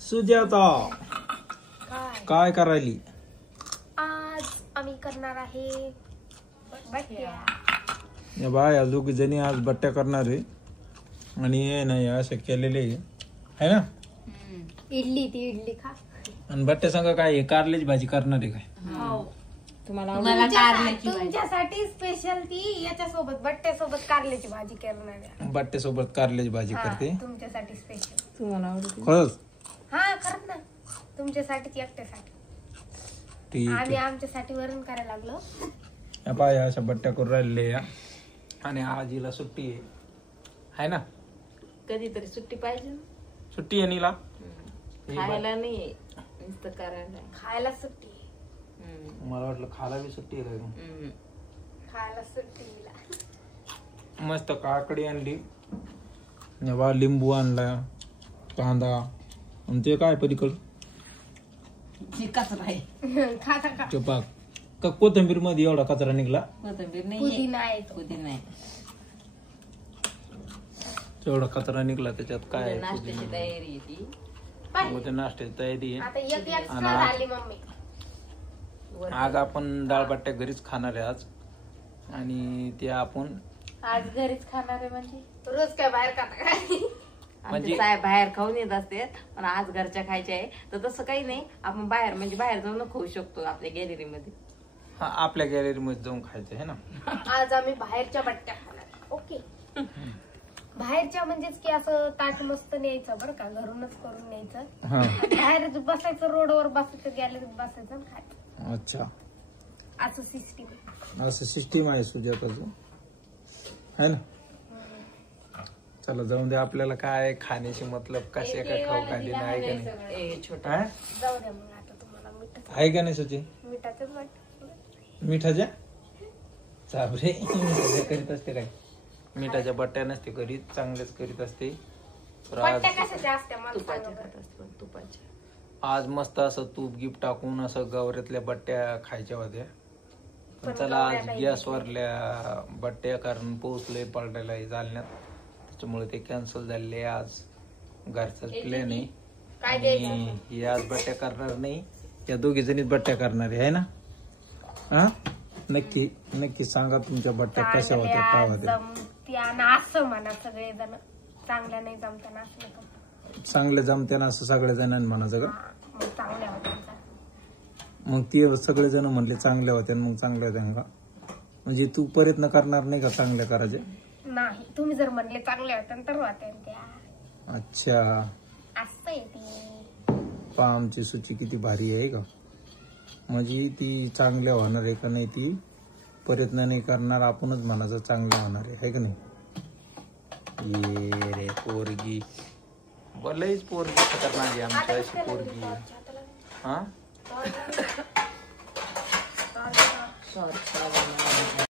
सुजाता काय करायली? आज आम्ही करणार आहे बट्ट्या. या बाय अजून जणी आज बट्ट्या करणार आहे आणि हे नाही असं केलेले आहे ना. इडली ती इडली खा. आणि बट्ट्या संग काय आहे? कारल्याची भाजी करणार आहे काय? तुम्हाला तुमच्यासाठी स्पेशल ती याच्यासोबत बट्ट्यासोबत कारल्याची भाजी करणार आहे. बट्ट्यासोबत कारल्याची भाजी करते तुमच्यासाठी स्पेशल. तुम्हाला आवडते? खरंच हा करत ना तुमच्यासाठीच एकट्यासाठी. ठीक आम्ही आहे. आमच्यासाठी वरण करायला लागलो. या पाय अशा बट्ट्या करून राहिलेल्या या आणि आजीला सुट्टी आहे ना. कधीतरी सुट्टी पाहिजे ना. सुट्टी आहे नीला. खायला नाही नुसतं करायला. खायला सुट्टी. मला वाटलं खायला बी सुट्टी आहे का? खायला सुट्टी. मस्त काकडी आणली, बा लिंबू आणला, कांदा आणि ते काय पलीकड कचरा आहे. खाता खा. चपाक का कोथिंबीर मध्ये एवढा कचरा निघला. कोथिंबीर नाही, पुदिना आहे तो. पुदिना आहे. एवढा कचरा निघला त्याच्यात काय नाश्त्याची तयारी आहे ती. होते नाश्त्याची तयारी आहे. आता एक आणि आली मम्मी. आज आपण डाळबट्ट्या घरीच खाणार आहे आज. आणि ते आपण आज घरीच खाणार आहे म्हणजे रोज काय बाहेर खाता काय? म्हणजे बाहेर खाऊन येत असते पण आज घरच्या खायच्या आहे तर तसं काही नाही. आपण बाहेर म्हणजे बाहेर जाऊन खाऊ शकतो आपल्या गॅलरी मध्ये. हा आपल्या गॅलरी मध्ये जाऊन खायचं आहे ना. आज आम्ही बाहेरच्या बट्ट्या खाणार. ओके. बाहेरच्या म्हणजेच की असं ताट मस्त न्यायचं बरं का, घरूनच करून न्यायचं. हा बाहेर बसायचं, रोडवर बसायचं, गॅलरीत बसायचं आणि खायचं. अच्छा असं सिस्टीम. असं सिस्टीम आहे सुजाताचं है ना. चला जाऊन दे, आपल्याला काय खाण्याची मतलब कसे काय खाऊ खाली नाही का नाही. छोटा हा? जाऊ द्या मग आता तुम्हाला मिठाचं. आहे का नाही सचिन? मिठाचंच वाटतं. मिठाच्या चाबरे मिठाच्या करीत असते काय? मिठाच्या बट्ट्या नसते करीत, चांगलेच करीत असते. तर आज बट्ट्या कशाच्या असत्या मला तुपाच्या सांगा खात बरं. असते पण तुपाच्या. आज मस्त असं तूप गिप टाकून असं गवऱ्यातल्या बट्ट्या खायच्या होत्या. पण पण चला आज गवऱ्या नाही गॅसवरल्या बट्ट्या कारण पोहोचले पलटायला झाल्या त्याच्यामुळे ते कॅन्सल झाले. आज घरचाच प्लॅन आहे काय द्यायचं? आणि हे आज बट्ट्या करणार नाही, या दोघी जणीच बट्ट्या करणार आहे ना. हा नक्की नक्की सांगा तुमच्या बट्ट्या कशा होत्या काय होत्या. जमत्या ना असं म्हणा सगळेजण. चांगल्या नाही जमत्या असं नका. चांगले जमते ना असं सगळ्या जणांनी म्हणायचं का? मग चांगल्या होत्या. मग ते सगळे जण म्हणले चांगल्या होत्या मग चांगल्या होत्या का? म्हणजे तू प्रयत्न करणार नाही का चांगल्या करायचे? नाही, तुम्ही जर म्हणले चांगल्या होत्या तर होत्या त्या. अच्छा असं आहे ती. पहा आमची सूची किती भारी आहे का. म्हणजे ती चांगल्या होणार आहे का नाही ती प्रयत्न नाही करणार, आपणच म्हणायचं चांगल्या होणार आहे का नाही. ये रे पोरगी बोलायच पोरगी खतरनाक आहे आमच्या अशी पोरगी. हा सॉरी